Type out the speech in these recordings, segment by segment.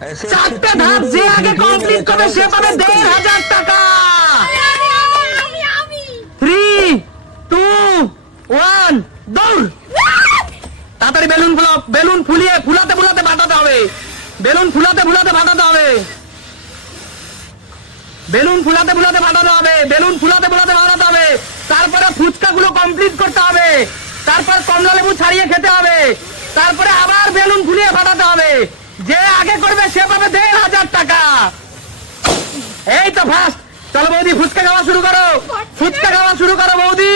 চারটে ধাপ যে আগে কমপ্লিট করবে সে পাবে ১,৫০০ টাকা। 3, 2, 1 দৌড়। তাড়াতাড়ি বেলুন ফুলাও, বেলুন ফুলিয়ে ফুলাতে ফুলাতে ফাটাতে হবে, বেলুন ফুলাতে ফুলাতে ফাটাতে হবে, বেলুন ফুলাতে ফুলাতে ফাটাতে হবে, বেলুন ফুলাতে ফুলাতে ফাটাতে হবে। তারপরে ফুচকাগুলো কমপ্লিট করতে হবে, তারপর কমলা লেবু ছাড়িয়ে খেতে হবে, তারপরে আবার বেলুন ফুলিয়ে ফাটাতে হবে। যে আগে করবে সে পাবে ১,৫০০ টাকা। এই তো ফার্স্ট। চলো বৌদি ফুচকা খাওয়া শুরু করো, ফুচকা খাওয়া শুরু করো বৌদি।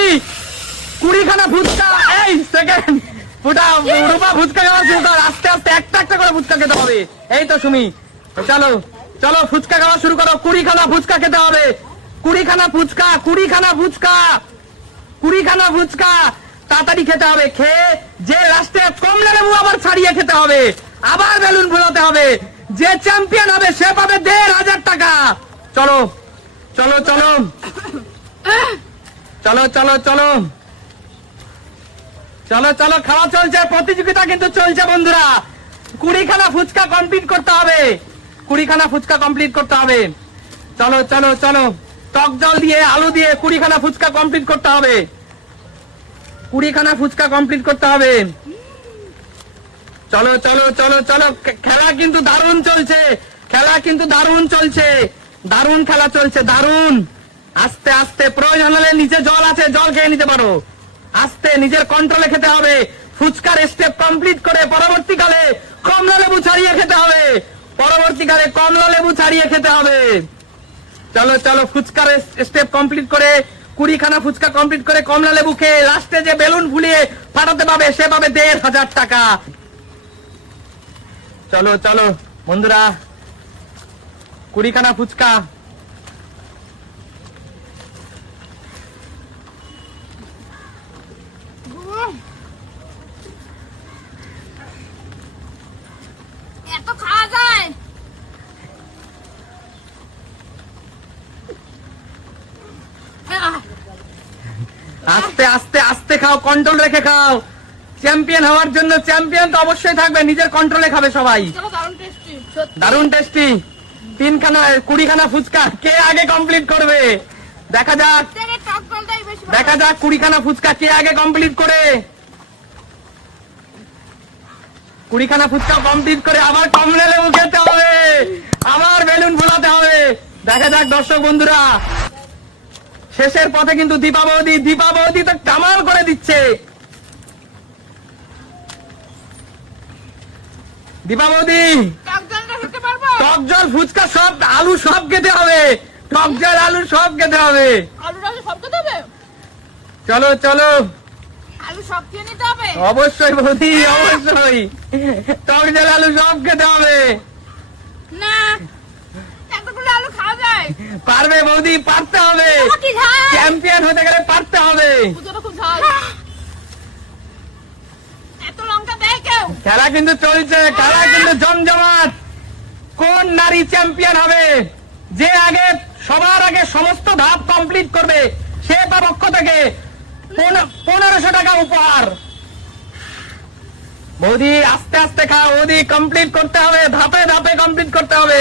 20খানা ফুচকা। এই সেকেন্ড ফুটা রূপা ফুচকা খাওয়া শুরু কর। আস্তে আস্তে একটা একটা করে ফুচকা খেতে হবে। এই তো সুমি, চলো চলো ফুচকা খাওয়া শুরু করো। 20খানা ফুচকা খেতে হবে, 20খানা ফুচকা, 20খানা ফুচকা, 20খানা ফুচকা তাড়াতাড়ি খেতে হবে। খেয়ে যে লাস্টে কমলা লেবু আবার ছাড়িয়ে খেতে হবে, আবার বেলুন ফোলাতে হবে। যে চ্যাম্পিয়ন হবে সে পাবে ১,৫০০ টাকা। চলো চলো চলো চলো চলো চলো চলো চলো খাওয়া চলছে, প্রতিযোগিতা কিন্তু চলছে বন্ধুরা। 20খানা ফুচকা কমপ্লিট করতে হবে, 20খানা ফুচকা কমপ্লিট করতে হবে। চলো চলো চলো টক জল দিয়ে আলু দিয়ে 20খানা ফুচকা কমপ্লিট করতে হবে, 20খানা ফুচকা কমপ্লিট করতে হবে। চলো চলো চলো চলো খেলা কিন্তু দারুণ চলছে, খেলা কিন্তু দারুণ চলছে, দারুণ খেলা চলছে, দারুণ। আস্তে আস্তে প্রয়োজন হলে নিচে জল আছে, জল খেয়ে নিতে পারো। আস্তে নিজের কন্ট্রোলে খেতে হবে। ফুচকার স্টেপ কমপ্লিট করে পরবর্তীকালে কমলা লেবু ছাড়িয়ে খেতে হবে, পরবর্তীকালে কমলা লেবু ছাড়িয়ে খেতে হবে। চলো চলো ফুচকার স্টেপ কমপ্লিট করে 20খানা ফুচকা কমপ্লিট করে কমলা লেবু খেয়ে লাস্টে যে বেলুন ফুলিয়ে ফাটাতে পাবে সে পাবে ১,৫০০ টাকা। চলো চলো বন্ধুরা 20খানা ফুচকা। এত খাওয়া যায়? আস্তে আস্তে আস্তে খাও, কন্ট্রোল রেখে খাও। চ্যাম্পিয়ন হওয়ার জন্য চ্যাম্পিয়ন তো অবশ্যই থাকবে, নিজের কন্ট্রোলে খাবে সবাই। দারুণ টেস্টি। 20খানা ফুচকা কে আগে কমপ্লিট করবে দেখা যাক, দেখা যাক 20খানা ফুচকা কে আগে কমপ্লিট করে। 20খানা ফুচকা কমপ্লিট করে আবার কমলা লেবু খেতে হবে, আবার বেলুন ফোলাতে হবে। দেখা যাক দর্শক বন্ধুরা, শেষের পথে কিন্তু দীপা বৌদি, দীপা বৌদি তো কামাল করে দিচ্ছে। দীপা বৌদি টক জল ফুচকা সব আলু সব খেতে হবে, টক জল আলু সব খেতে হবে। চলো চলো আলু সব খেয়ে নিতে হবে? অবশ্যই বৌদি অবশ্যই, টক জল আলু সব খেতে হবে। না এতগুলো আলু খাওয়া যায়? পারবে বৌদি, পারতে হবে, চ্যাম্পিয়ন হতে গেলে পারতে হবে। এত লঙ্কা দেয় কেউ? খেলা কিন্তু চলছে, খেলা কিন্তু জমজমাট। কোন নারী চ্যাম্পিয়ন হবে? যে আগে সবার আগে সমস্ত ধাপ কমপ্লিট করবে সে তার পক্ষ থেকে ১৫০০ টাকা উপহার। বৌদি আস্তে আস্তে খাও, বৌদি কমপ্লিট করতে হবে, ধাপে ধাপে কমপ্লিট করতে হবে।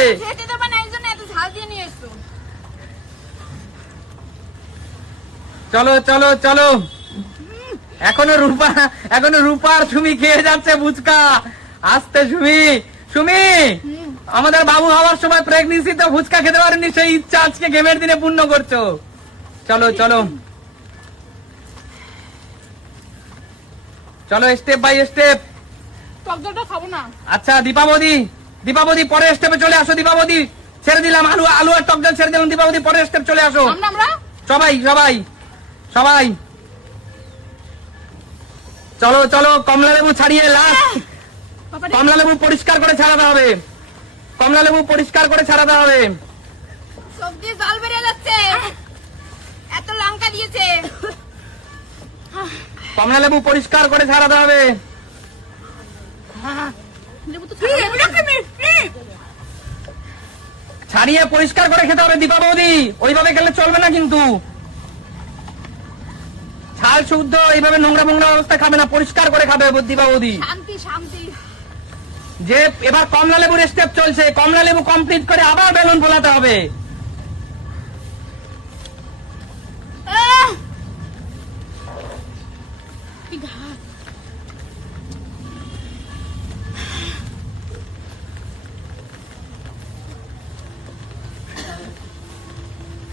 চলো চলো চলো এখনো রূপার সুমি খেয়ে যাচ্ছে ফুচকা। আস্তে সুমি, সুমি আমাদের বাবু হওয়ার সময় প্রেগনেন্সিতে ফুচকা খেতে পারেনি, সেই ইচ্ছা আজকে গেমের দিনে পূর্ণ করছো। চলো চলো চলো স্টেপ বাই স্টেপ। খাবো না। আচ্ছা দীপাবতী, দীপাবতী পরের স্টেপে চলে আসো। দীপাবতী ছেড়ে দিলাম, আলু আলু আর টক জল ছেড়ে দিলাম। দীপাবতী পরের স্টেপ চলে আসো। সবাই সবাই সবাই চলো চলো কমলা লেবু ছাড়িয়ে লাস্ট, কমলা লেবু পরিষ্কার করে ছাড়াতে হবে, কমলা লেবু পরিষ্কার করে ছাড়াতে হবে। সবজি জল বেরিয়ে যাচ্ছে, এত লঙ্কা দিয়েছে। কমলা লেবু পরিষ্কার করে ছাড়াতে হবে। ছাড়িয়ে পরিষ্কার করে খেতে হবে দীপা বৌদি, ওইভাবে খেলে চলবে না কিন্তু। ছাল শুদ্ধ এইভাবে নোংরা মোংরা অবস্থায় খাবে না, পরিষ্কার করে খাবে দীপা বৌদি। শান্তি শান্তি। যে এবার কমলা লেবুর স্টেপ চলছে, কমলা লেবু কমপ্লিট করে আবার বেলুন ফোলাতে হবে। আহ! কি ঘা।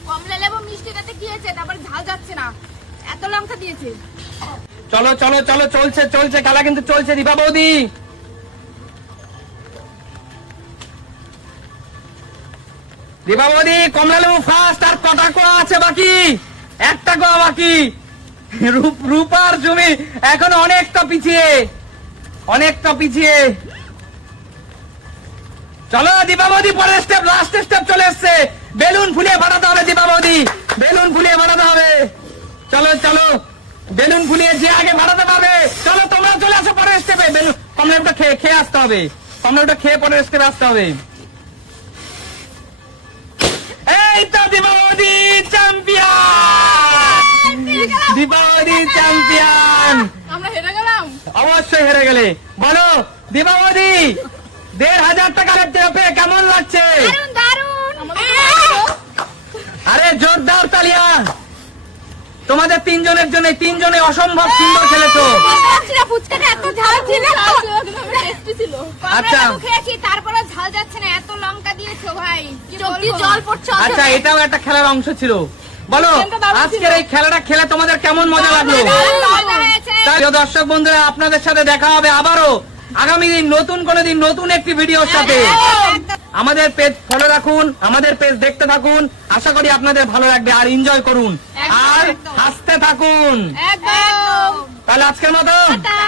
কমলা লেবু মিষ্টিটাতে কি হয়েছে? তারপর ঝাল যাচ্ছে না, এত লঙ্কা দিয়েছে। চলো চলো চলো, চলছে চলছে খেলা, কিন্তু চলছে। দীপা বৌদি, দীপা বৌদি, কমলা লেবু ফার্স্ট। আর কটা কোয়া আছে বাকি? একটা কোয়া বাকি। রূপার জমি এখন অনেকটা পিছিয়ে, অনেকটা পিছিয়ে। চলো দীপা বৌদি, পরের স্টেপ, লাস্ট স্টেপ চলে এসছে। বেলুন ফুলিয়ে ফাটাতে হবে দীপা বৌদি, বেলুন ফুলিয়ে ফাটাতে হবে। চলো চলো, বেলুন ফুলিয়ে যে আগে ফাটাতে পারবে। চলো তোমরা চলে আসো পরের স্টেপে। বেলুন কমলাটা খেয়ে আসতে হবে, কমলাটা খেয়ে পরের স্টেপে আসতে হবে। এই তো দীপা বৌদি চ্যাম্পিয়ন, দীপা বৌদি চ্যাম্পিয়ন। আমরা হেরে গেলাম। অবশ্যই হেরে গেলে। বলো দীপা বৌদি, ১,৫০০ টাকার ট্রফি কেমন লাগছে? দারুণ দারুণ। আরে জোরদার তালিয়া তোমাদের তিনজনের জন্য। তিনজনে অসম্ভব সুন্দর খেলেছো। ফুচকাটা এত ঝাল ছিল, টেস্টি ছিল। আচ্ছা। আমরা খেয়েছি, তারপরে ঝাল যাচ্ছে না, এত লঙ্কা দিয়েছো ভাই। চোখ দিয়ে জল পড়ছে। আচ্ছা, এটাও একটা খেলার অংশ ছিল। বলো আজকের এই খেলাটা খেলে তোমাদের কেমন মজা লাগলো? মজা হয়েছে। প্রিয় দর্শক বন্ধুরা, আপনাদের সাথে দেখা হবে আবারও আগামী দিন নতুন কোন দিন নতুন একটি ভিডিওর সাথে। আমাদের পেজ ফলো রাখুন, আমাদের পেজ দেখতে থাকুন। আশা করি আপনাদের ভালো লাগবে। আর এনজয় করুন আর হাসতে থাকুন। একদম। তাহলে আজকের মতো টাটা।